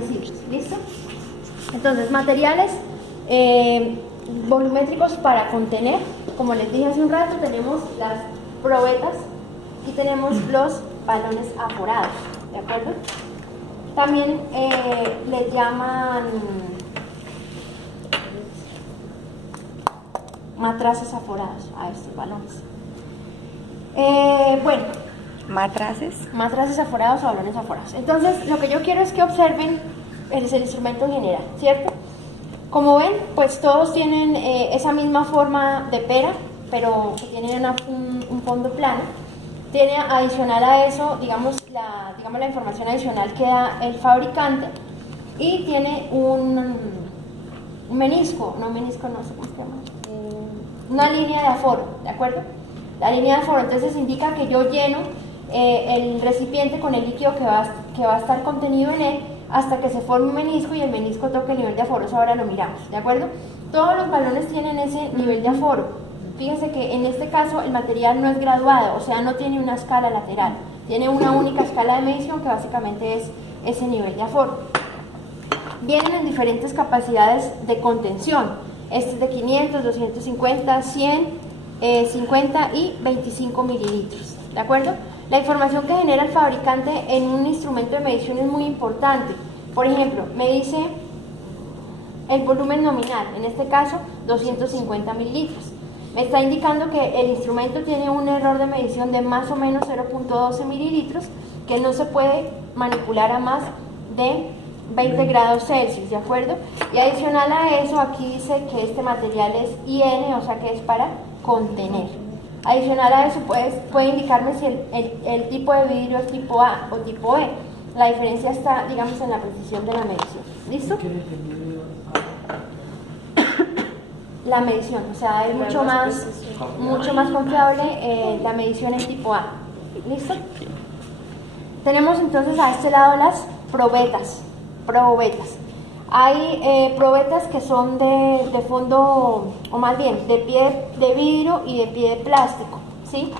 residuos. ¿Listo? Entonces, materiales volumétricos para contener. Como les dije hace un rato, tenemos las probetas y tenemos los balones aforados, ¿de acuerdo? También le llaman matraces aforados a estos balones. Bueno, matraces aforados o balones aforados. Entonces, lo que yo quiero es que observen el instrumento en general, ¿cierto? Como ven, pues todos tienen esa misma forma de pera, pero que tienen un fondo plano. Tiene adicional a eso, digamos la información adicional que da el fabricante, y tiene un menisco, no sé cómo se llama, una línea de aforo, ¿de acuerdo? La línea de aforo entonces indica que yo lleno el recipiente con el líquido que va a estar contenido en él hasta que se forme un menisco y el menisco toque el nivel de aforo. Eso ahora lo miramos, ¿de acuerdo? Todos los balones tienen ese nivel de aforo. Fíjense que en este caso el material no es graduado, o sea, no tiene una escala lateral, tiene una única escala de medición que básicamente es ese nivel de aforo. Vienen en diferentes capacidades de contención. Este es de 500, 250, 100, 50 y 25 mililitros, ¿de acuerdo? La información que genera el fabricante en un instrumento de medición es muy importante. Por ejemplo, me dice el volumen nominal, en este caso 250 mililitros. Me está indicando que el instrumento tiene un error de medición de más o menos 0.12 mililitros, que no se puede manipular a más de 20 grados Celsius, ¿de acuerdo? Y adicional a eso, aquí dice que este material es IN, o sea que es para contener. Adicional a eso, puede indicarme si el tipo de vidrio es tipo A o tipo E. La diferencia está, digamos, en la precisión de la medición. ¿Listo? La medición, o sea, es mucho más confiable la medición en tipo A. ¿Listo? Tenemos entonces a este lado las probetas. Hay probetas que son de fondo, o más bien, de pie de vidrio y de pie de plástico, ¿sí?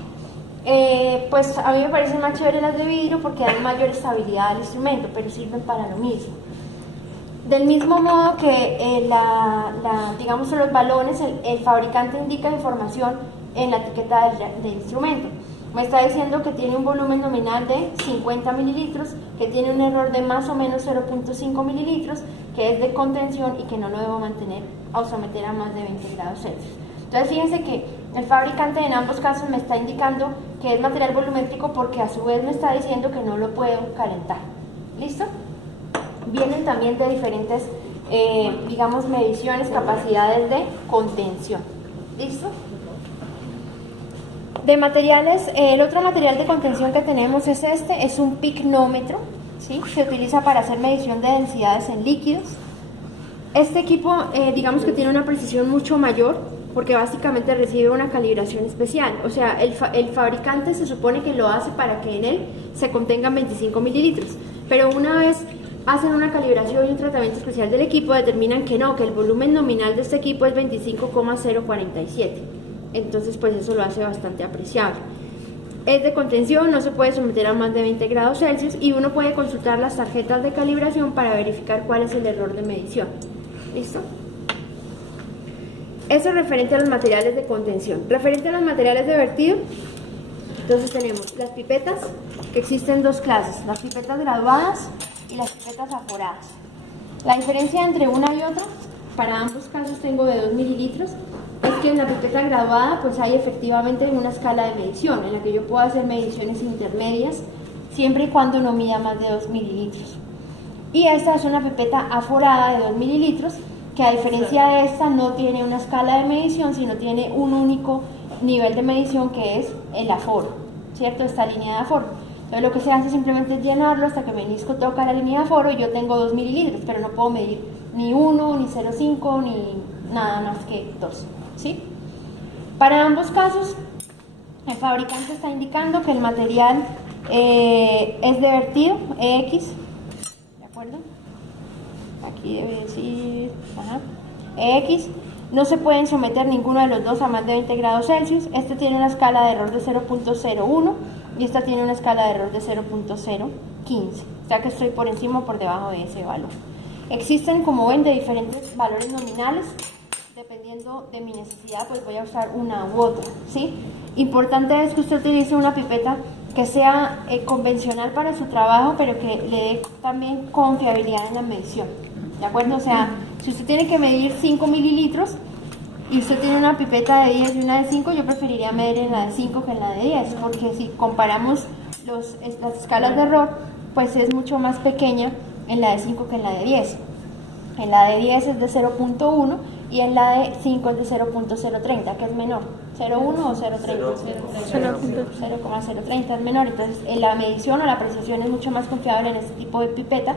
Pues a mí me parecen más chéveres las de vidrio porque dan mayor estabilidad al instrumento, pero sirven para lo mismo. Del mismo modo que digamos en los balones, el fabricante indica información en la etiqueta del instrumento. Me está diciendo que tiene un volumen nominal de 50 mililitros, que tiene un error de más o menos 0.5 mililitros, que es de contención y que no lo debo mantener o someter a más de 20 grados Celsius. Entonces fíjense que el fabricante en ambos casos me está indicando que es material volumétrico porque a su vez me está diciendo que no lo puedo calentar. ¿Listo? Vienen también de diferentes, digamos, mediciones, capacidades de contención. ¿Listo? De materiales, el otro material de contención que tenemos es es un picnómetro, ¿sí? Se utiliza para hacer medición de densidades en líquidos. Este equipo, digamos que tiene una precisión mucho mayor, porque básicamente recibe una calibración especial. O sea, el fabricante se supone que lo hace para que en él se contengan 25 mililitros, pero una vez hacen una calibración y un tratamiento especial del equipo, determinan que no, que el volumen nominal de este equipo es 25,047. Entonces pues eso lo hace bastante apreciable. Es de contención, no se puede someter a más de 20 grados Celsius y uno puede consultar las tarjetas de calibración para verificar cuál es el error de medición. ¿Listo? Eso es referente a los materiales de contención. Referente a los materiales de vertido, entonces tenemos las pipetas, que existen dos clases, las pipetas graduadas y las pipetas aforadas. La diferencia entre una y otra, para ambos casos tengo de 2 mililitros, es que en la pipeta graduada pues hay efectivamente una escala de medición en la que yo puedo hacer mediciones intermedias siempre y cuando no mida más de 2 mililitros. Y esta es una pipeta aforada de 2 mililitros que, a diferencia de esta, no tiene una escala de medición, sino tiene un único nivel de medición, que es el aforo, ¿cierto? Esta línea de aforo. Entonces lo que se hace simplemente es llenarlo hasta que el menisco toca la línea de aforo y yo tengo 2 mililitros, pero no puedo medir ni 1, ni 0,5, ni nada más que 2, ¿sí? Para ambos casos, el fabricante está indicando que el material es de vertido, EX, ¿de acuerdo? Aquí debe decir, EX. No se pueden someter ninguno de los dos a más de 20 grados Celsius. Este tiene una escala de error de 0.01 y esta tiene una escala de error de 0.015, o sea que estoy por encima o por debajo de ese valor. Existen, como ven, de diferentes valores nominales. Dependiendo de mi necesidad, pues voy a usar una u otra, ¿sí? Importante es que usted utilice una pipeta que sea convencional para su trabajo, pero que le dé también confiabilidad en la medición, ¿de acuerdo? O sea, si usted tiene que medir 5 mililitros y usted tiene una pipeta de 10 y una de 5, yo preferiría medir en la de 5 que en la de 10, porque si comparamos las escalas de error, pues es mucho más pequeña en la de 5 que en la de 10. En la de 10 es de 0.1 y en la de 5 es de 0.030, que es menor. 0.1 o 0.30. 0.030 es menor. Entonces, la medición o la precisión es mucho más confiable en este tipo de pipeta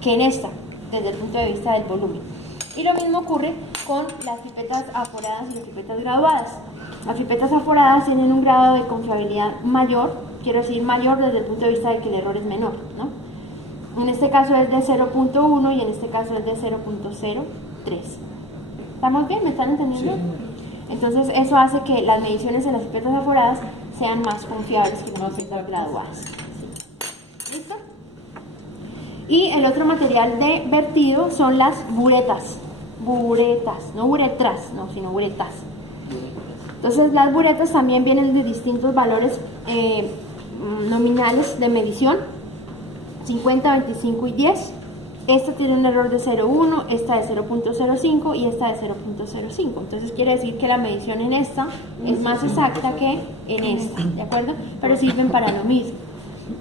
que en esta, desde el punto de vista del volumen. Y lo mismo ocurre con las pipetas aforadas y las pipetas graduadas. Las pipetas aforadas tienen un grado de confiabilidad mayor, quiero decir mayor desde el punto de vista de que el error es menor, ¿no? En este caso es de 0.1 y en este caso es de 0.03. ¿Estamos bien? ¿Me están entendiendo? Sí. Entonces eso hace que las mediciones en las pipetas aforadas sean más confiables que las pipetas graduadas. ¿Listo? Y el otro material de vertido son las buretas. Buretas, no buretras, no, sino buretas. Entonces las buretas también vienen de distintos valores nominales de medición. 50, 25 y 10. Esta tiene un error de 0.1, esta de 0.05 y esta de 0.05. Entonces quiere decir que la medición en esta es más exacta que en esta, ¿de acuerdo? Pero sirven para lo mismo.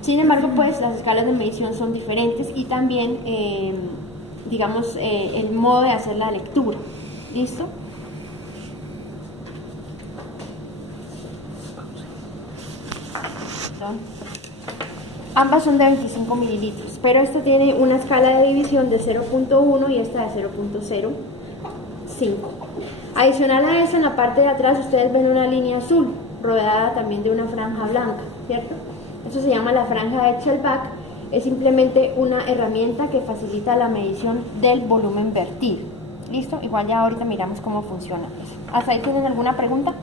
Sin embargo, pues las escalas de medición son diferentes y también, digamos, el modo de hacer la lectura. ¿Listo? Ambas son de 25 mililitros, pero esta tiene una escala de división de 0.1 y esta de 0.05. Adicional a eso, en la parte de atrás ustedes ven una línea azul, rodeada también de una franja blanca, ¿cierto? Eso se llama la franja de Excel-Back. Es simplemente una herramienta que facilita la medición del volumen vertido. ¿Listo? Igual ya ahorita miramos cómo funciona. ¿Hasta ahí tienen alguna pregunta?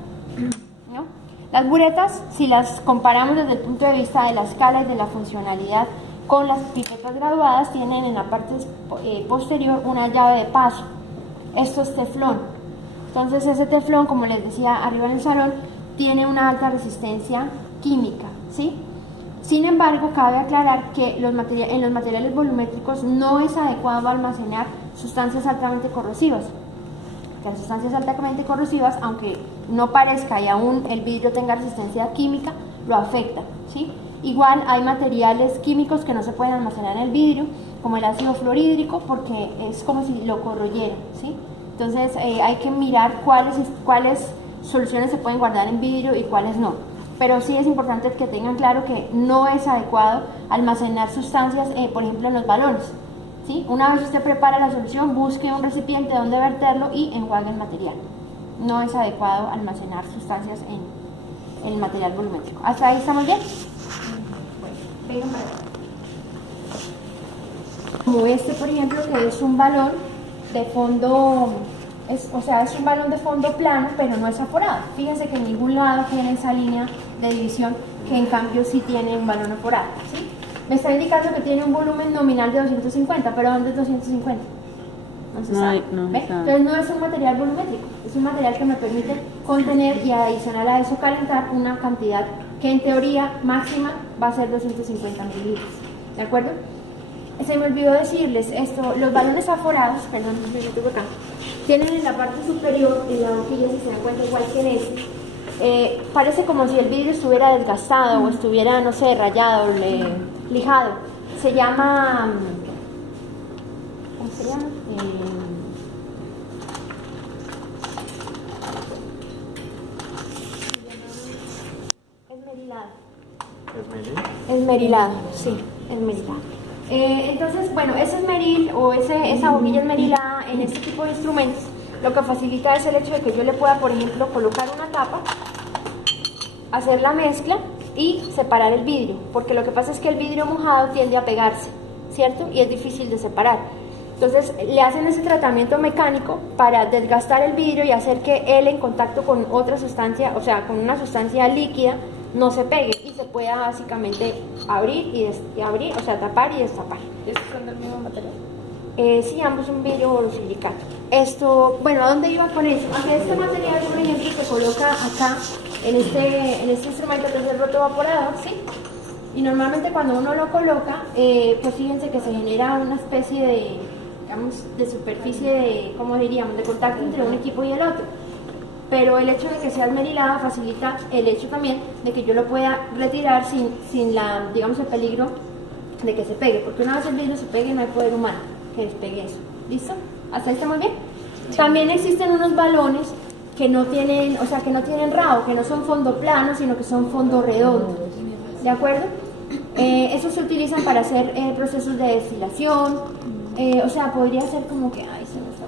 ¿No? Las buretas, si las comparamos desde el punto de vista de la escala y de la funcionalidad con las pipetas graduadas, tienen en la parte posterior una llave de paso. Esto es teflón. Entonces ese teflón, como les decía arriba en el salón, tiene una alta resistencia química, ¿sí? Sin embargo, cabe aclarar que en los materiales volumétricos no es adecuado almacenar sustancias altamente corrosivas. Las sustancias altamente corrosivas, aunque no parezca y aún el vidrio tenga resistencia química, lo afecta, ¿sí? Igual hay materiales químicos que no se pueden almacenar en el vidrio, como el ácido fluorhídrico, porque es como si lo corroyera, ¿sí? Entonces hay que mirar cuáles soluciones se pueden guardar en vidrio y cuáles no. Pero sí es importante que tengan claro que no es adecuado almacenar sustancias, por ejemplo, en los balones, ¿sí? Una vez usted prepara la solución, busque un recipiente donde verterlo y enjuague el material. No es adecuado almacenar sustancias en el material volumétrico. ¿Hasta ahí estamos bien? Bueno, vengan para acá. Como este, por ejemplo, que es un balón de fondo, es un balón de fondo plano, pero no es aforado. Fíjense que en ningún lado tiene esa línea de división, que en cambio sí tiene un balón aforado, ¿sí? Me está indicando que tiene un volumen nominal de 250, pero ¿dónde es 250? No se sabe. Entonces no es un material volumétrico, es un material que me permite contener y adicional a eso calentar una cantidad que en teoría máxima va a ser 250 mililitros, ¿de acuerdo? Se me olvidó decirles esto, los balones aforados, perdón, un minuto por acá, tienen en la parte superior, en la boquilla, si se dan cuenta, igual que en este, parece como si el vidrio estuviera desgastado o estuviera, no sé, rayado, lijado. Se llama, ¿cómo se llama? Esmerilado. Esmerilado, sí, esmerilado. Entonces, bueno, ese esmeril o esa boquilla esmerilada en este tipo de instrumentos, lo que facilita es el hecho de que yo le pueda, por ejemplo, colocar una tapa, hacer la mezcla y separar el vidrio, porque lo que pasa es que el vidrio mojado tiende a pegarse, ¿cierto? Y es difícil de separar. Entonces le hacen ese tratamiento mecánico para desgastar el vidrio y hacer que él en contacto con otra sustancia, o sea, con una sustancia líquida, no se pegue y se pueda básicamente abrir y abrir, o sea, tapar y destapar. ¿Estos son del mismo material? Sí, ambos son vidrio borosilicato. Esto, bueno, ¿a dónde iba con eso? A que este material, por ejemplo, se coloca acá en este instrumento que es el rotovaporador, ¿sí? Y normalmente cuando uno lo coloca, pues fíjense que se genera una especie de, digamos, de superficie de, ¿cómo diríamos?, de contacto entre un equipo y el otro. Pero el hecho de que sea esmerilada facilita el hecho también de que yo lo pueda retirar sin la, digamos, el peligro de que se pegue, porque una vez el vidrio se pegue no hay poder humano que despegue eso. ¿Listo? ¿Hasta ahí está muy bien? Sí. También existen unos balones que no tienen, o sea, que no tienen rabo, que no son fondo plano, sino que son fondo redondo. ¿De acuerdo? Esos se utilizan para hacer procesos de destilación, o sea, podría ser como que, ay, se me está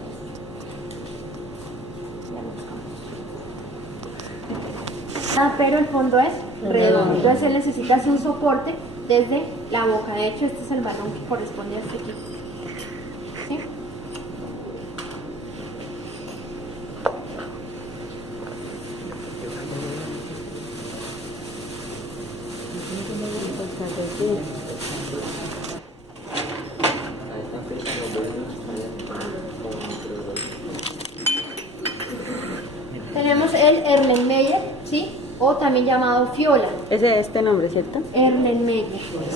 pero el fondo es redondo, entonces él necesita hacer un soporte desde la boca. De hecho, este es el balón que corresponde a este equipo. ¿Sí? Tenemos el Erlenmeyer, ¿sí? O también llamado Fiola. Es de este nombre, ¿cierto? Erlenmeyer,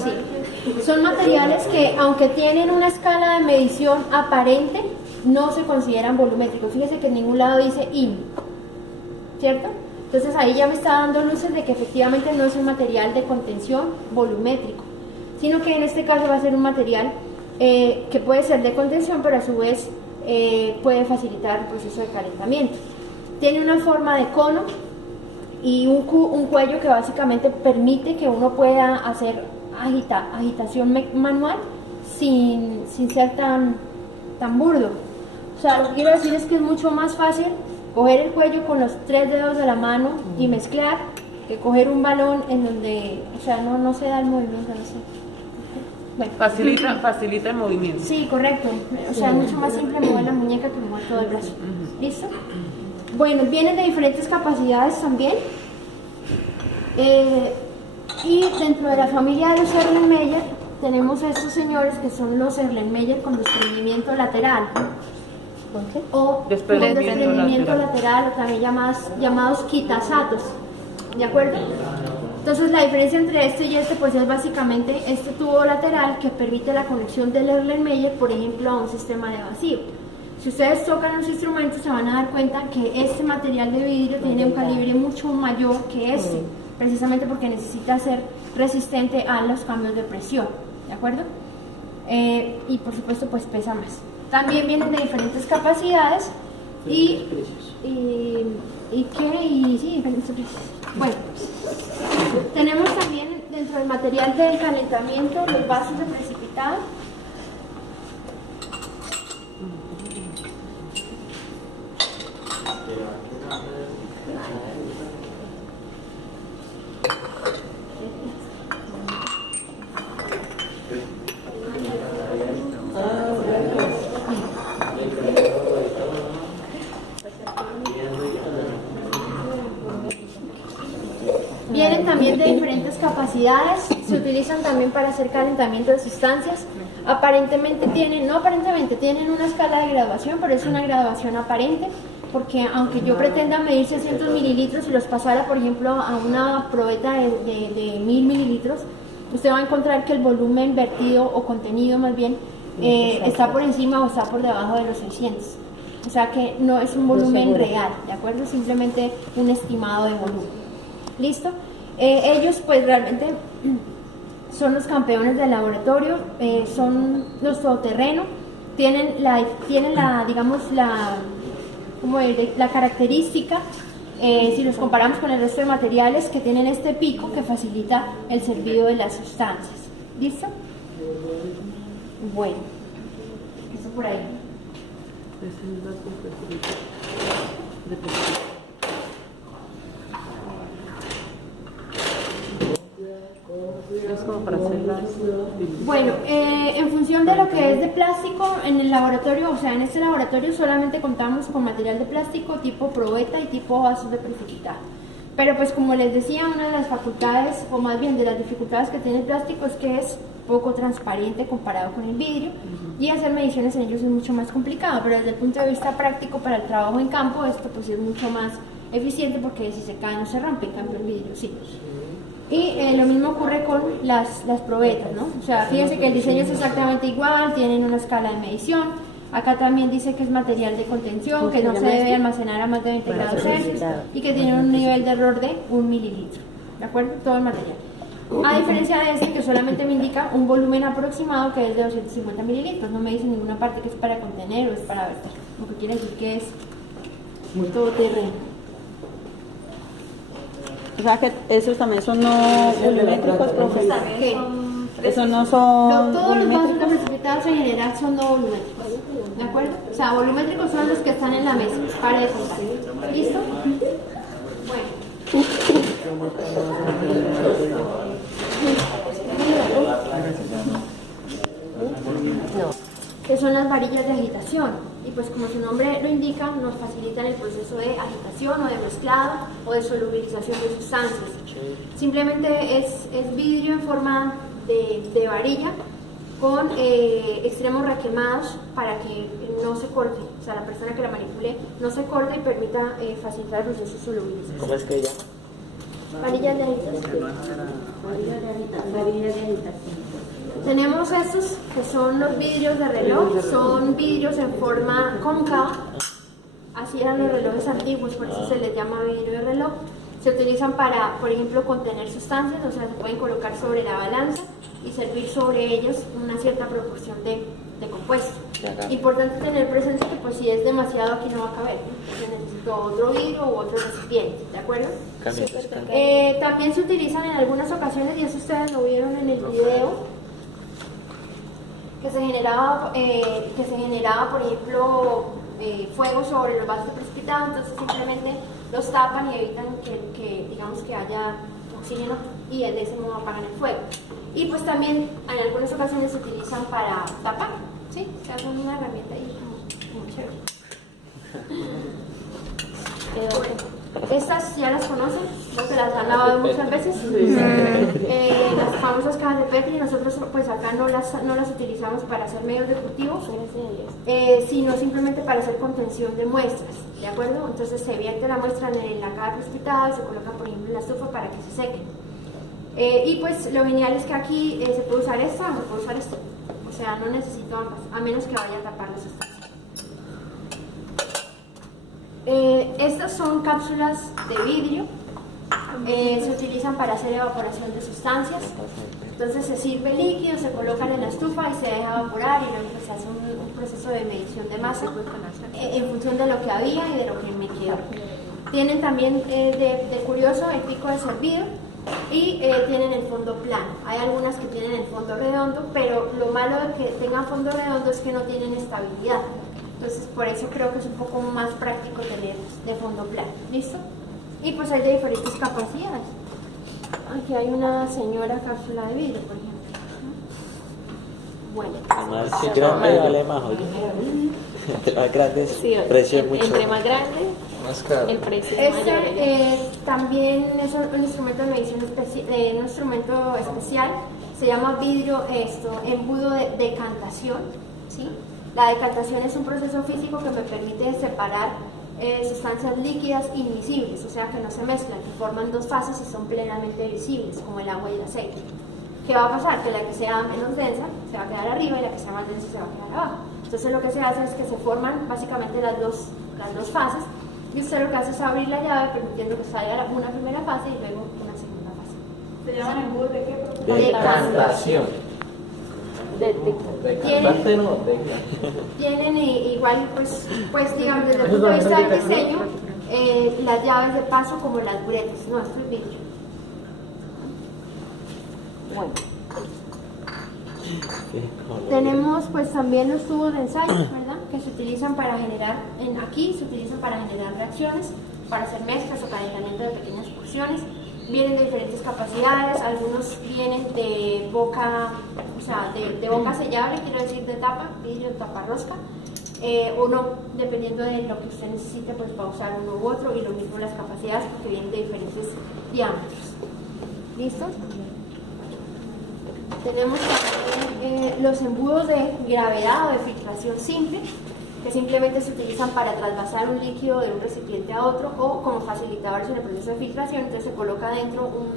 sí. Son materiales que, aunque tienen una escala de medición aparente, no se consideran volumétricos. Fíjese que en ningún lado dice IN, ¿cierto? Entonces ahí ya me está dando luces de que efectivamente no es un material de contención volumétrico, sino que en este caso va a ser un material que puede ser de contención, pero a su vez puede facilitar el proceso de calentamiento. Tiene una forma de cono y un cuello que básicamente permite que uno pueda hacer agitación manual sin ser tan burdo. O sea, lo que quiero decir es que es mucho más fácil coger el cuello con los 3 dedos de la mano y mezclar que coger un balón en donde, o sea, no se da el movimiento, no sé. Bueno. Facilita el movimiento. Sí, correcto. O sea, es mucho más simple mover la muñeca que mover todo el brazo. ¿Listo? Bueno, vienen de diferentes capacidades también. Y dentro de la familia de los Erlenmeyer tenemos a estos señores que son los Erlenmeyer con desprendimiento lateral. O desprendimiento lateral, o también llamados kitasatos. ¿De acuerdo? Entonces la diferencia entre este y este pues es básicamente este tubo lateral que permite la conexión del Erlenmeyer, por ejemplo, a un sistema de vacío. Si ustedes tocan los instrumentos se van a dar cuenta que este material de vidrio tiene un calibre mucho mayor que este, precisamente porque necesita ser resistente a los cambios de presión, ¿de acuerdo? Y por supuesto pues pesa más. También vienen de diferentes capacidades y sí, diferentes precios. Bueno, tenemos también dentro del material del calentamiento los vasos de precipitado. Vienen también de diferentes capacidades, se utilizan también para hacer calentamiento de sustancias. Aparentemente tienen una escala de graduación, pero es una graduación aparente, porque aunque yo pretenda medir 600 mililitros y los pasara, por ejemplo, a una probeta de 1000 mililitros, usted va a encontrar que el volumen vertido o contenido más bien está por encima o está por debajo de los 600. O sea que no es un volumen real, ¿de acuerdo? Simplemente un estimado de volumen. ¿Listo? Ellos pues realmente son los campeones del laboratorio, son los todoterreno, tienen la característica, si los comparamos con el resto de materiales, que tienen este pico que facilita el servido de las sustancias. ¿Listo? Bueno, eso por ahí. Es como para hacerlas. Bueno, en función de lo que es de plástico, en el laboratorio, o sea, en este laboratorio solamente contamos con material de plástico tipo probeta y tipo vasos de precipitado. Pero pues como les decía, una de las facultades, o más bien de las dificultades que tiene el plástico es que es poco transparente comparado con el vidrio y hacer mediciones en ellos es mucho más complicado, pero desde el punto de vista práctico para el trabajo en campo esto pues es mucho más eficiente porque si se cae no se rompe, en cambio el vidrio sí. Y lo mismo ocurre con las probetas, ¿no? O sea, fíjense que el diseño es exactamente igual, tienen una escala de medición. Acá también dice que es material de contención, que no se debe almacenar a más de 20 grados Celsius y que tiene un nivel de error de 1 mililitro. ¿De acuerdo? Todo el material. A diferencia de este, que solamente me indica un volumen aproximado que es de 250 mililitros. No me dice en ninguna parte que es para contener o es para verter. Lo que quiere decir que es todoterreno. O sea que esos también son no volumétricos, profe. ¿Qué? Esos no son Todos los vasos volumétricos. precipitados en general son no volumétricos. ¿De acuerdo? O sea, volumétricos son los que están en la mesa. Para de contar. ¿Listo? Bueno. Que son las varillas de agitación y pues como su nombre lo indica nos facilitan el proceso de agitación o de mezclado o de solubilización de sustancias. Simplemente es vidrio en forma de varilla con extremos requemados para que no se corte, o sea la persona que la manipule no se corte y permita facilitar el proceso de solubilización. ¿Cómo es que ella? Varillas de agitación. Tenemos estos que son los vidrios de reloj, son vidrios en forma cóncava, así eran los relojes antiguos, por eso se les llama vidrio de reloj. Se utilizan para, por ejemplo, contener sustancias, o sea, se pueden colocar sobre la balanza y servir sobre ellos una cierta proporción de compuesto. Importante tener presente que pues si es demasiado aquí no va a caber, entonces necesito otro vidrio u otro recipiente, ¿de acuerdo? También se utilizan en algunas ocasiones, y eso ustedes lo vieron en el video, que se generaba, por ejemplo, fuego sobre los vasos de precipitado, entonces simplemente los tapan y evitan que digamos que haya oxígeno y de ese modo apagan el fuego. Y pues también en algunas ocasiones se utilizan para tapar, ¿sí? O sea, son una herramienta ahí como chévere. Estas ya las conocen, ¿no? Se las han lavado muchas veces. Las famosas cajas de Petri, nosotros pues acá no las utilizamos para hacer medios de cultivo, sino simplemente para hacer contención de muestras, ¿de acuerdo? Entonces se vierte la muestra en la caja precipitada y se coloca por ejemplo en la estufa para que se seque. Y pues lo genial es que aquí se puede usar esta o se puede usar esto, o sea no necesito ambas, a menos que vaya a tapar la sustancia. Estas son cápsulas de vidrio, se utilizan para hacer evaporación de sustancias. Entonces se sirve líquido, se colocan en la estufa y se deja evaporar y luego se hace un proceso de medición de masa en función de lo que había y de lo que me quedó. Tienen también de curioso el pico de servido y tienen el fondo plano. Hay algunas que tienen el fondo redondo, pero lo malo de que tengan fondo redondo es que no tienen estabilidad. Entonces por eso creo que es un poco más práctico tener de fondo plano. ¿Listo? Y pues hay de diferentes capacidades. Aquí hay una señora cápsula de vidrio, por ejemplo. Bueno. Además, si grande vale más, oye. Entre más grandes, Sí, precio mucho. entre más grande, más caro. el precio es mayor. También es un instrumento de medición un instrumento especial. Se llama vidrio embudo de decantación, ¿sí? La decantación es un proceso físico que me permite separar sustancias líquidas invisibles, o sea que no se mezclan, que forman dos fases y son plenamente visibles, como el agua y el aceite. ¿Qué va a pasar? Que la que sea menos densa se va a quedar arriba y la que sea más densa se va a quedar abajo. Entonces lo que se hace es que se forman básicamente las dos fases y usted lo que hace es abrir la llave permitiendo que salga una primera fase y luego una segunda fase. ¿Se llaman embudo de qué? De decantación. Tienen igual, pues digamos, desde el punto de vista del diseño, las llaves de paso como las buretas. No, esto es vidrio. Bueno. Tenemos pues también los tubos de ensayo, ¿verdad? Que se utilizan para generar, aquí se utilizan para generar reacciones, para hacer mezclas o calentamiento de pequeñas porciones. vienen de diferentes capacidades, algunos vienen de boca, o sea, de boca sellable, quiero decir de tapa, vidrio, tapa rosca. Uno, dependiendo de lo que usted necesite, pues va a usar uno u otro, y lo mismo las capacidades porque vienen de diferentes diámetros. ¿Listo? Tenemos también los embudos de gravedad o de filtración simple, que simplemente se utilizan para trasvasar un líquido de un recipiente a otro o como facilitadores en el proceso de filtración. Entonces se coloca dentro un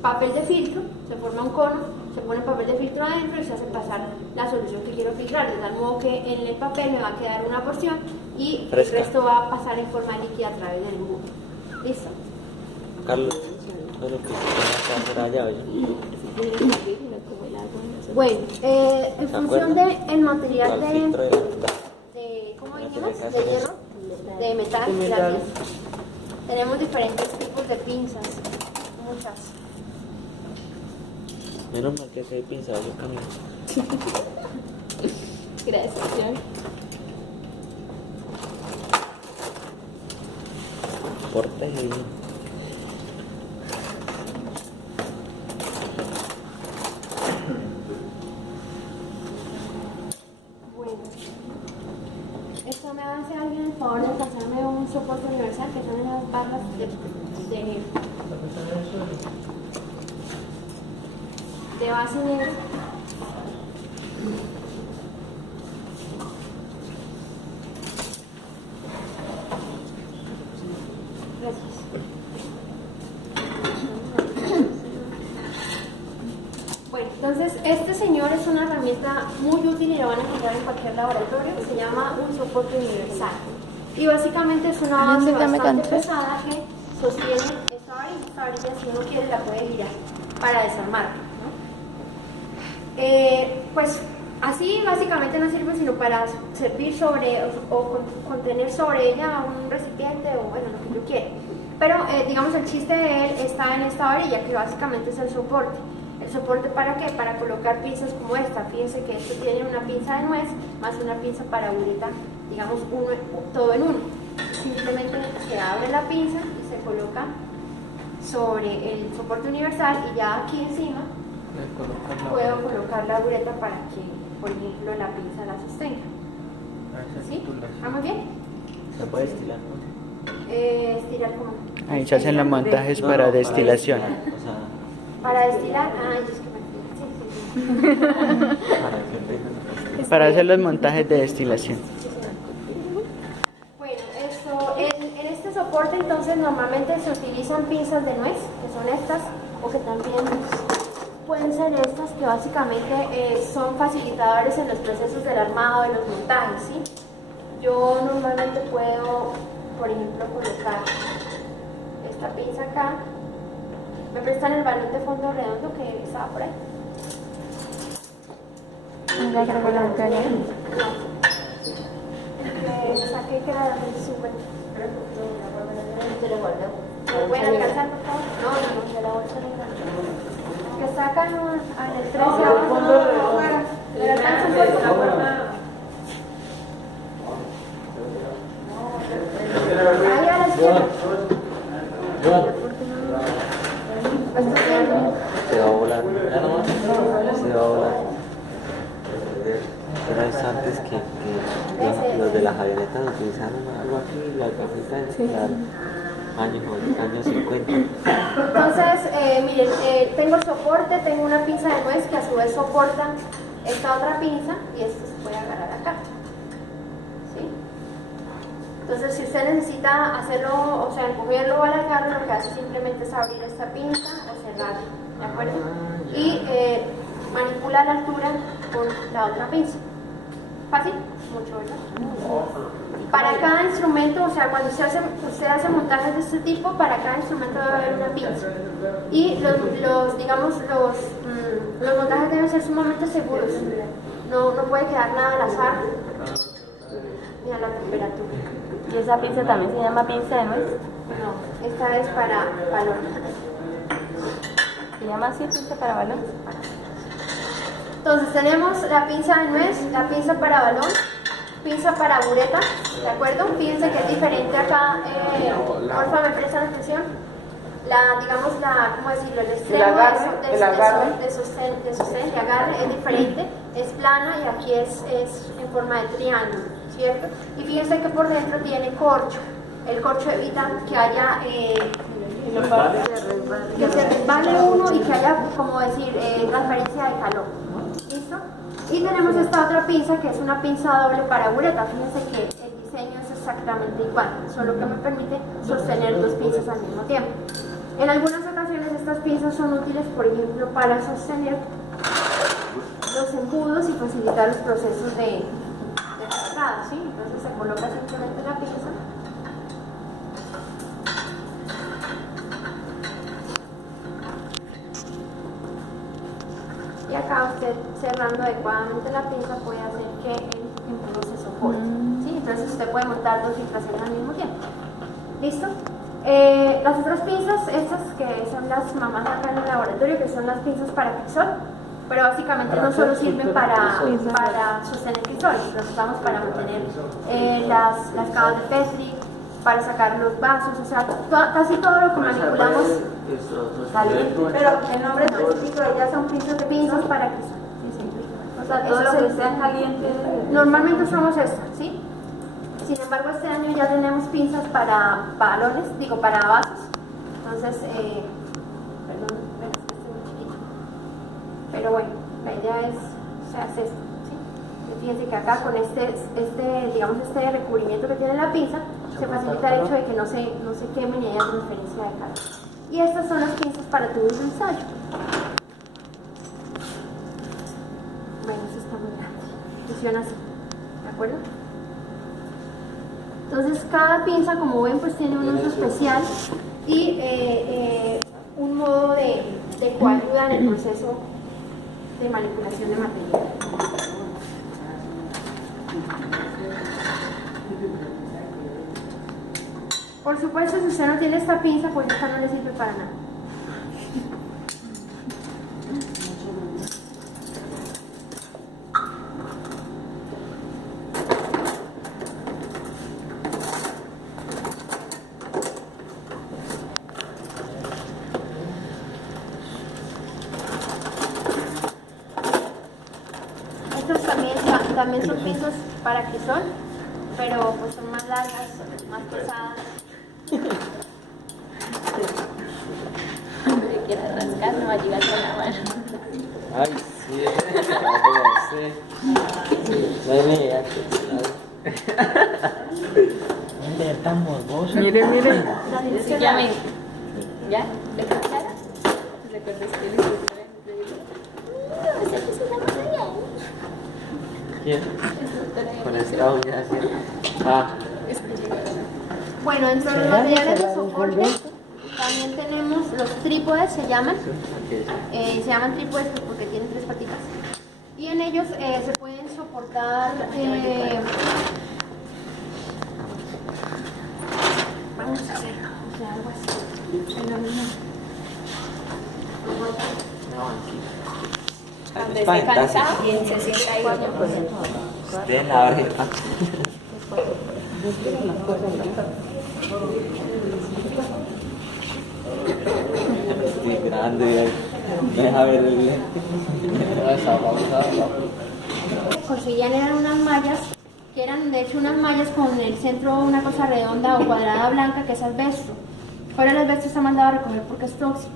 papel de filtro, se forma un cono, se pone el papel de filtro adentro y se hace pasar la solución que quiero filtrar, de tal modo que en el papel me va a quedar una porción y Fresca. el resto va a pasar en forma líquida a través del embudo. ¿Listo? Carlos, bueno, que se hacer allá, oye. Bueno, en función del material Al de filtro de ¿cómo la dijimos? teleca, De hierro, de metal, De metal. gracias. Tenemos diferentes tipos de pinzas, muchas. Menos mal que se hay pinzado, yo camino. Gracias, John. Porta y bien. Bueno, esto me hace alguien el favor de pasarme un soporte universal, que son esas barras de base negra. Gracias. Bueno, entonces este señor es una herramienta muy útil y lo van a encontrar en cualquier laboratorio. Se llama un soporte universal. Y básicamente es una base bastante pesada que sostiene esta varilla. Esta varilla, si uno quiere, la puede girar para desarmarla, ¿no? Pues así básicamente no sirve sino para servir sobre o contener sobre ella un recipiente o bueno, lo que yo quiera. Pero digamos el chiste de él está en esta varilla, que básicamente es el soporte. ¿El soporte para qué? Para colocar pinzas como esta. Fíjense que esto tiene una pinza de nuez más una pinza para bureta, digamos todo en uno. Simplemente se abre la pinza y se coloca sobre el soporte universal y ya aquí encima puedo colocar la bureta para que, por ejemplo, la pinza la sostenga. ¿Sí? ¿Vamos bien? Se puede estirar. Estirar como... Ahí se hacen los montajes No, para no, destilación. o sea, Para destilar, es que me... Sí. para que Para hacer los montajes de destilación. Bueno, en este soporte entonces normalmente se utilizan pinzas de nuez, que son estas, o que también pueden ser estas, que básicamente son facilitadores en los procesos del armado, de los montajes, ¿sí? Yo normalmente puedo, por ejemplo, colocar esta pinza acá. ¿Me prestan el balón de fondo redondo que estaba por ahí? Ya creo que lo entré. Saqué que era de 50. ¿Te lo guardo? ¿Me pueden alcanzar, por favor? No, de la bolsa negra. Que está acá en el 13 abajo. ¿Me lo alcanzan, por favor? Ahí a la izquierda. se va a volar. Se va a volar. Pero es antes que los de las avionetas utilizaron algo aquí, la cajita años 50. Entonces, miren, tengo el soporte, tengo una pinza de nuez que a su vez soporta esta otra pinza y esto se puede agarrar acá. ¿Sí? Entonces, si usted necesita hacerlo, o sea, encogerlo o alargarlo, lo que hace simplemente es abrir esta pinza o cerrarla, ¿de acuerdo? Y manipula la altura con la otra pinza. ¿Fácil? Mucho, ¿verdad? Para cada instrumento, o sea, cuando usted hace montajes de este tipo, para cada instrumento debe haber una pinza. Y los montajes deben ser sumamente seguros. No puede quedar nada al azar ni a la temperatura. ¿Y esa pinza también se llama pinza de nuez? No, esta es para balón. ¿Se llama así pinza para balón? Entonces tenemos la pinza de nuez, la pinza para balón, pinza para bureta, ¿de acuerdo? Fíjense que es diferente acá. Porfa, ¿me prestan atención? digamos, ¿cómo decirlo? El extremo El agarre, de sostén, de agarre es diferente, es plana y aquí es en forma de triángulo, ¿cierto? Y fíjense que por dentro tiene corcho. El corcho evita que haya que se resbale uno y que haya, como decir, transferencia de calor. ¿Listo? Y tenemos esta otra pinza que es una pinza doble para bureta. Fíjense que el diseño es exactamente igual, solo que me permite sostener dos pinzas al mismo tiempo. En algunas ocasiones estas pinzas son útiles, por ejemplo, para sostener los embudos y facilitar los procesos de cerrado, ¿sí? Entonces se coloca simplemente la pinza. Y acá usted, cerrando adecuadamente la pinza, puede hacer que el embudo se soporte, ¿sí? Entonces usted puede montar dos filtraciones al mismo tiempo. ¿Listo? Las otras pinzas, estas que son las mamás acá en el laboratorio, que son las pinzas para crisol, pero básicamente no solo sirven para sostener crisoles, las usamos para mantener las cavas de Petri, para sacar los vasos, o sea, casi todo lo que manipulamos. Pero el nombre específico de ellas son pinzas para crisol. O sea, todo lo que sea caliente. Normalmente usamos estas, ¿sí? Sin embargo, este año ya tenemos pinzas para balones, para vasos. Entonces, perdón, es que estoy muy chiquito. Pero bueno, la idea es esto, ¿sí? Y fíjense que acá con este recubrimiento que tiene la pinza, se facilita el hecho de que no se queme ni haya transferencia de calor. Y estas son las pinzas para tubos de ensayo. Bueno, eso está muy grande. Funciona así, ¿de acuerdo? Entonces cada pinza, como ven, pues tiene un uso especial y un modo de coayuda en el proceso de manipulación de material. Por supuesto, si usted no tiene esta pinza, pues esta no le sirve para nada. Estos también son pinzas para crisol, pero pues son más largas, más pesadas. Si quiere rascar, no va a llegar con la mano. Ay, sí, no hay idea. Tan morboso. Mire. Sencillamente. ¿Ya? ¿Le clara? ¿Recuerdas que le hiciste? ¿Quién? Con esta uña así. Bueno, dentro de los materiales de soporte también tenemos los trípodes, se llaman trípodes porque tienen tres patitas. Y en ellos se pueden soportar, vamos a hacerlo, algo así. Cuando esté cansado, se sienta ahí. Esté en la oreja. Estoy grande, deja ver el conseguían eran unas mallas, que eran de hecho unas mallas con el centro una cosa redonda o cuadrada blanca que es asbesto. Pero el asbesto está mandado a recoger porque es tóxico.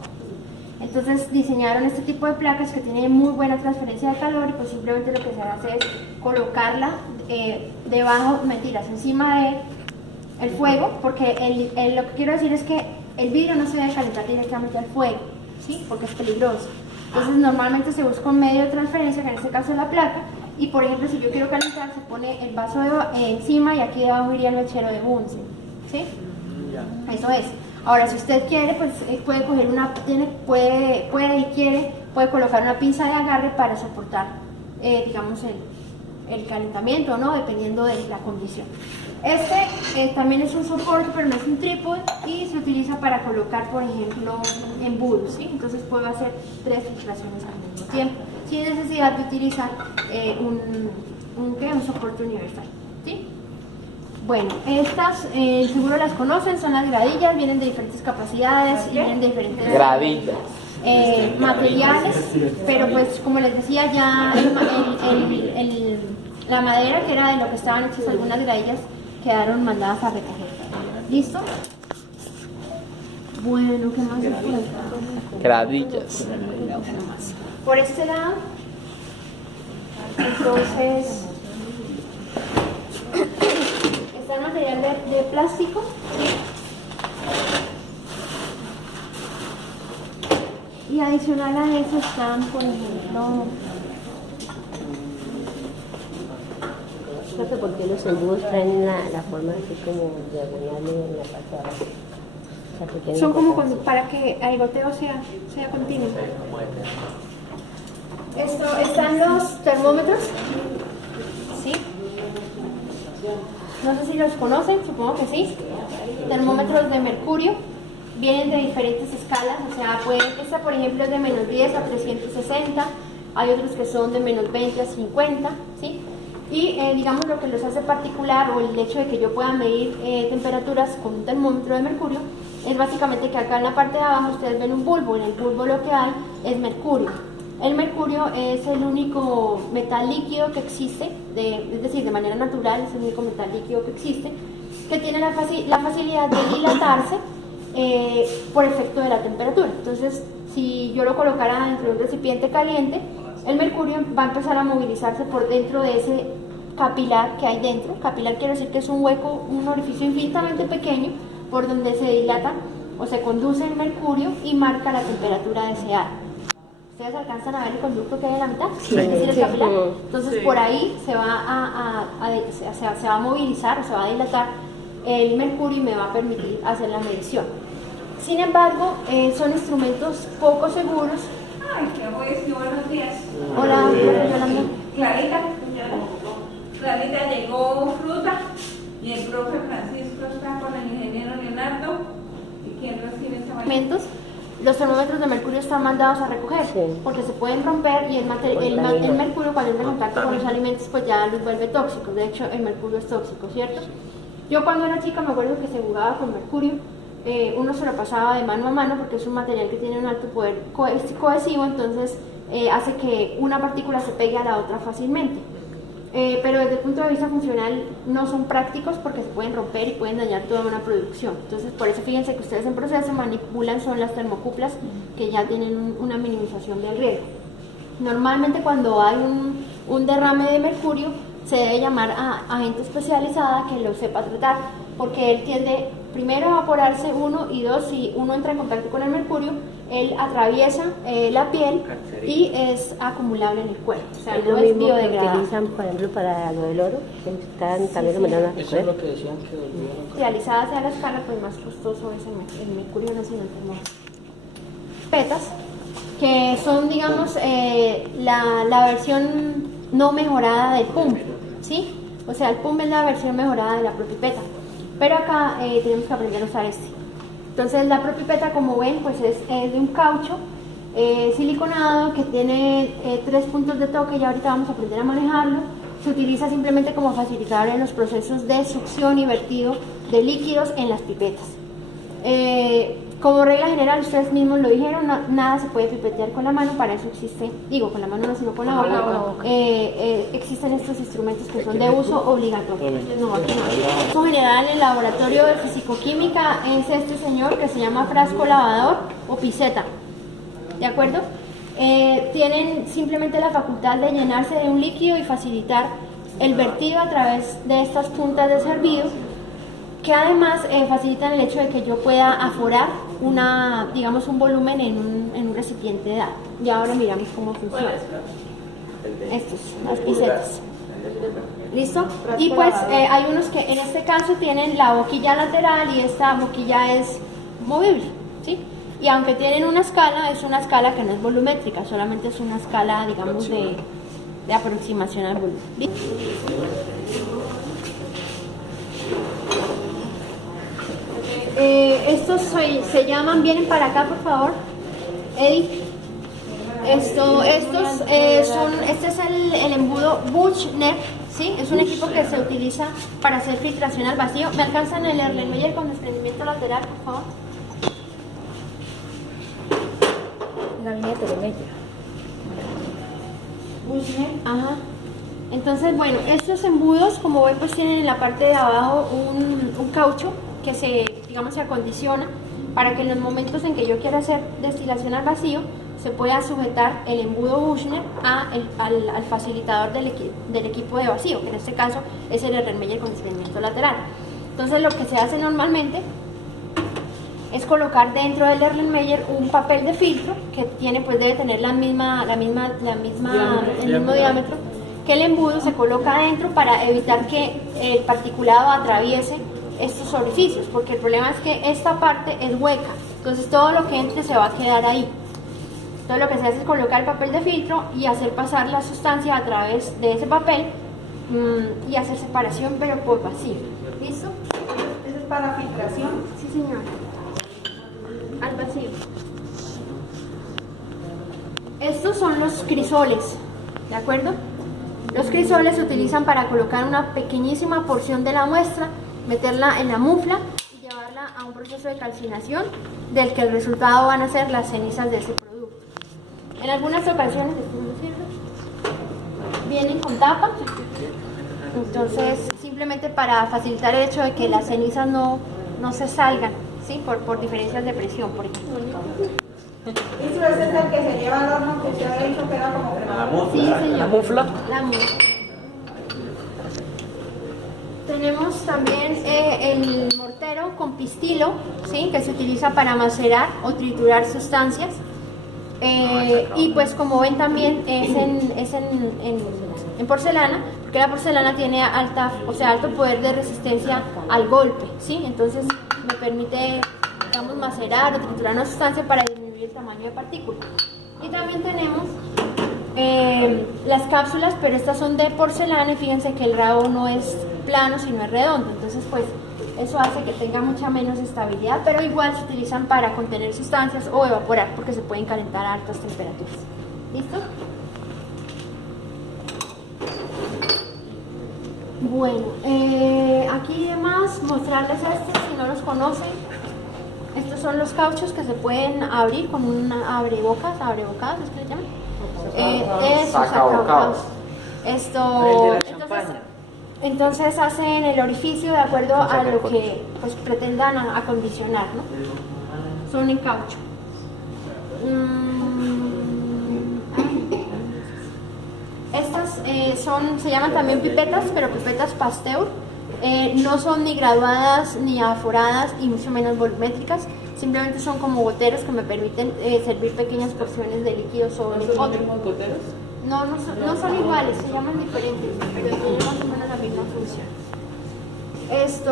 Entonces diseñaron este tipo de placas que tienen muy buena transferencia de calor y pues simplemente lo que se hace es colocarla encima de el fuego, porque lo que quiero decir es que el vidrio no se debe calentar directamente al fuego, ¿sí? Porque es peligroso. Entonces normalmente se busca un medio de transferencia, que en este caso es la placa, y por ejemplo si yo quiero calentar se pone el vaso encima y aquí debajo iría el mechero de Bunsen, ¿sí? Eso es. Ahora si usted quiere, pues puede coger puede colocar una pinza de agarre para soportar, digamos, el calentamiento, ¿no? Dependiendo de la condición. Este también es un soporte, pero no es un trípode y se utiliza para colocar, por ejemplo, embudos, ¿sí? Entonces puedo hacer 3 filtraciones al mismo tiempo, sin necesidad de utilizar un soporte universal, ¿sí? Bueno, estas seguro las conocen, son las gradillas, vienen de diferentes capacidades y vienen de diferentes Gradillas. materiales, pero pues como les decía ya la madera que era de lo que estaban hechas algunas gradillas quedaron mandadas a recoger. ¿Listo? Bueno, ¿qué más es por acá? Gradillas. Por este lado, entonces está el material de plástico. Y adicional a eso están, por ejemplo, No sé por qué los embudos traen la forma así como diagonal en la parte de abajo. O sea, que tienen son como cosas así. para que el goteo sea continuo. Están los termómetros, ¿sí? No sé si los conocen, supongo que sí. Termómetros de mercurio, vienen de diferentes escalas, o sea, esta por ejemplo es de menos 10 a 360, hay otros que son de menos 20 a 50, ¿sí? Y digamos lo que los hace particular o el hecho de que yo pueda medir temperaturas con un termómetro de mercurio es básicamente que acá en la parte de abajo ustedes ven un bulbo, en el bulbo lo que hay es mercurio. El mercurio es el único metal líquido que existe, es decir, de manera natural es el único metal líquido que existe, que tiene la facilidad de dilatarse por efecto de la temperatura. Entonces, si yo lo colocara dentro de un recipiente caliente, el mercurio va a empezar a movilizarse por dentro de ese capilar que hay dentro. Capilar quiere decir que es un hueco, un orificio infinitamente pequeño por donde se dilata o se conduce el mercurio y marca la temperatura deseada. ¿Ustedes alcanzan a ver el conducto que hay en la mitad? Sí. Es decir, el Sí. capilar. Entonces por ahí se va se va a movilizar o se va a dilatar el mercurio y me va a permitir hacer la medición. Sin embargo, son instrumentos poco seguros. Ay, qué buenos días. Hola, Yolanda. Clarita, Clarita, llegó fruta y el profe Francisco está con el ingeniero Leonardo. ¿Y quién recibe esa vaina? Los termómetros de mercurio están mandados a recoger Sí. porque se pueden romper y el mercurio cuando entra en contacto con los alimentos pues ya los vuelve tóxicos. De hecho, el mercurio es tóxico, ¿cierto? Yo cuando era chica me acuerdo que se jugaba con mercurio. Uno se lo pasaba de mano a mano porque es un material que tiene un alto poder cohesivo, entonces hace que una partícula se pegue a la otra fácilmente. Pero desde el punto de vista funcional no son prácticos porque se pueden romper y pueden dañar toda una producción. Entonces por eso fíjense que ustedes en proceso manipulan son las termocuplas que ya tienen una minimización del riesgo. Normalmente cuando hay un derrame de mercurio se debe llamar a agente especializada que lo sepa tratar porque él tiende primero a evaporarse uno y dos, si uno entra en contacto con el mercurio, él atraviesa la piel y es acumulable en el cuerpo, o sea, Es no lo es mismo que biodegradable. utilizan, por ejemplo, para lo del oro, que están, también lo mandaron a Eso es recoger. lo que decían que volvieron. Realizada sea la escala, pues más costoso es el mercurio nacional termómetro. Petas, que son, digamos, la versión no mejorada del PUM, ¿sí? O sea, el PUM es la versión mejorada de la propipeta, pero acá tenemos que aprender a usar este. Entonces, la propipeta, como ven, pues es de un caucho siliconado que tiene 3 puntos de toque y ahorita vamos a aprender a manejarlo. Se utiliza simplemente como facilitador en los procesos de succión y vertido de líquidos en las pipetas. Como regla general, ustedes mismos lo dijeron, nada se puede pipetear con la mano, para eso existe, digo con la mano no, sino con la boca, existen estos instrumentos que son de uso obligatorio. No, aquí no. Uso general en el laboratorio de fisicoquímica es este señor que se llama frasco lavador o piseta, ¿de acuerdo? Tienen simplemente la facultad de llenarse de un líquido y facilitar el vertido a través de estas puntas de servido, que además facilitan el hecho de que yo pueda aforar digamos un volumen en un recipiente de agua. Y ahora miramos cómo funciona. Estos, las pisetas. ¿Listo? Y pues hay unos que en este caso tienen la boquilla lateral y esta boquilla es movible, ¿sí? Y aunque tienen una escala, es una escala que no es volumétrica, solamente es una escala, digamos, de aproximación al volumen. Estos se llaman, vienen para acá por favor, Eddie. Este es el embudo Buchner ¿sí? Es un equipo que se utiliza para hacer filtración al vacío. ¿Me alcanzan el Erlenmeyer con desprendimiento lateral, por favor? La línea de Telemella. Ajá. Entonces, bueno, estos embudos, como ven, pues tienen en la parte de abajo un caucho que se acondiciona para que en los momentos en que yo quiera hacer destilación al vacío se pueda sujetar el embudo Buchner al facilitador del equipo de vacío, que en este caso es el Erlenmeyer con desprendimiento lateral. Entonces, lo que se hace normalmente es colocar dentro del Erlenmeyer un papel de filtro que tiene, pues debe tener el mismo diámetro que el embudo. Se coloca adentro para evitar que el particulado atraviese estos orificios, porque el problema es que esta parte es hueca, entonces todo lo que entre se va a quedar ahí. Entonces lo que se hace es colocar el papel de filtro y hacer pasar la sustancia a través de ese papel y hacer separación, pero por vacío. ¿Listo? ¿Eso es para filtración? Sí, señor. Al vacío. Estos son los crisoles, ¿de acuerdo? Los crisoles se utilizan para colocar una pequeñísima porción de la muestra, meterla en la mufla y llevarla a un proceso de calcinación del que el resultado van a ser las cenizas de ese producto. En algunas ocasiones, vienen con tapa, entonces simplemente para facilitar el hecho de que las cenizas no se salgan, ¿sí? por diferencias de presión, por ejemplo. ¿Eso es el que se lleva al horno que usted había dicho que era como crema? Sí, señor. ¿La mufla? La mufla. Tenemos también el mortero con pistilo, ¿sí? Que se utiliza para macerar o triturar sustancias. Y pues como ven también es en porcelana, porque la porcelana tiene alto poder de resistencia al golpe, ¿sí? Entonces me permite, digamos, macerar o triturar una sustancia para disminuir el tamaño de partículas. Y también tenemos las cápsulas, pero estas son de porcelana y fíjense que el rabo no es plano sino es redondo, entonces pues eso hace que tenga mucha menos estabilidad, pero igual se utilizan para contener sustancias o evaporar porque se pueden calentar a altas temperaturas. ¿Listo? Bueno, aquí además mostrarles estos si no los conocen. Estos son los cauchos que se pueden abrir con un bocados, ¿es que le llaman? Sacabocados. Entonces hacen el orificio de acuerdo a lo que pues pretendan acondicionar, ¿no? Son en caucho. Estas se llaman también pipetas, pero pipetas Pasteur. No son ni graduadas ni aforadas y mucho menos volumétricas, simplemente son como goteros que me permiten servir pequeñas porciones de líquido sobre ¿Son los mismos goteros? No son iguales, se llaman diferentes, pero tienen más o menos la misma función. Este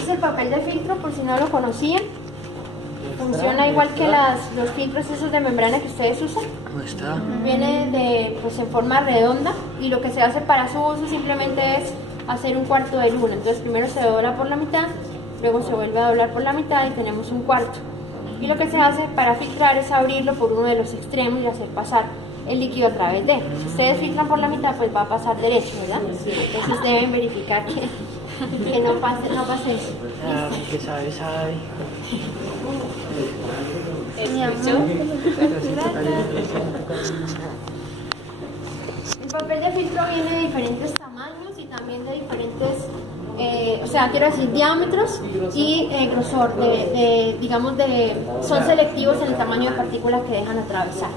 es el papel de filtro, por si no lo conocían. Funciona igual que los filtros esos de membrana que ustedes usan. Viene en forma redonda y lo que se hace para su uso simplemente es hacer un cuarto de luna. Entonces primero se dobla por la mitad, luego se vuelve a doblar por la mitad y tenemos un cuarto. Y lo que se hace para filtrar es abrirlo por uno de los extremos y hacer pasar el líquido a través de. Si ustedes filtran por la mitad, pues va a pasar derecho, ¿verdad? Entonces deben verificar que no pase eso. Que sabe. El papel de filtro viene de diferentes tamaños y también de diferentes, diámetros y grosor, son selectivos en el tamaño de partículas que dejan atravesar.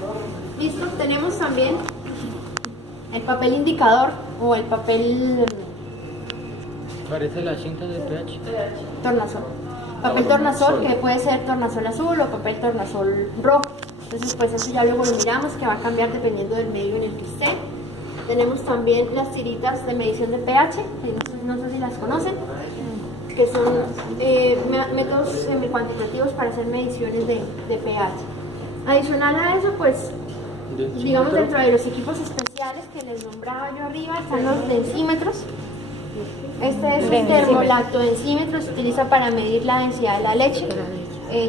Listo, tenemos también el papel indicador o el papel Parece la cinta de pH. tornasol. Papel tornasol, que puede ser tornasol azul o papel tornasol rojo. Entonces pues eso ya luego lo miramos, que va a cambiar dependiendo del medio en el que esté. Tenemos también las tiritas de medición de pH, que no sé si las conocen, que son métodos semi-cuantitativos para hacer mediciones de pH. Adicional a eso, pues, digamos, dentro de los equipos especiales que les nombraba yo arriba, están los densímetros. Este es un termolactodensímetro, se utiliza para medir la densidad de la leche.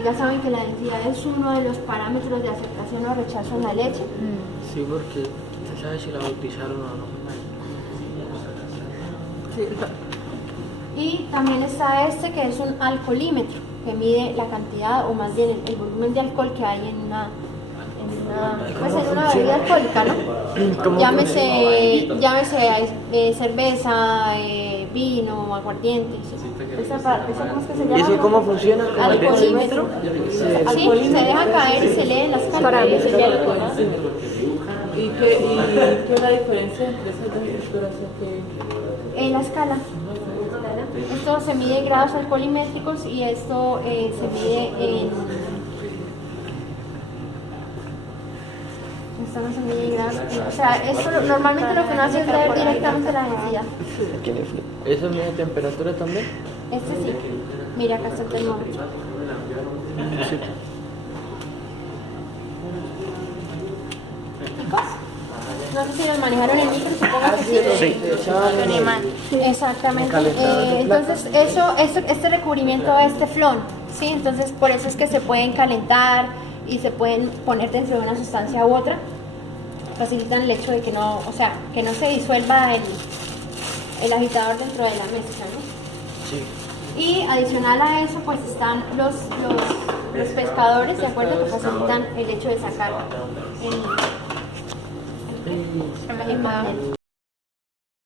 Ya saben que la densidad es uno de los parámetros de aceptación o rechazo en la leche. Sí, porque ¿Quién sabe si la bautizaron o no? Y también está este que es un alcoholímetro, que mide la cantidad o más bien el volumen de alcohol que hay en una bebida alcohólica, ¿no? Llámese cerveza, vino, aguardiente. ¿Esa cómo es que se llama? ¿Y eso cómo funciona? ¿Como el Alcoholímetro. Sí, se deja caer y se lee en las cámaras. ¿Y qué es la diferencia entre esas dos estructuras? En la escala. Esto se mide en grados alcoholimétricos y esto se mide en... Esto no se mide en grados... O sea, esto normalmente lo que uno hace es leer directamente la densidad. ¿Eso mide temperatura también? Este sí. Mira, acá está el termómetro. ¿Chicos? No sé si los manejaron en micro, supongo que sí. Exactamente. Entonces, este recubrimiento de este teflón, ¿sí? Entonces, por eso es que se pueden calentar y se pueden poner dentro de una sustancia u otra. Facilitan el hecho de que no, o sea, que no se disuelva el agitador dentro de la mezcla, ¿no? Sí. Y adicional a eso, pues están los pescadores, ¿de acuerdo? Que facilitan el hecho de sacar el magnet.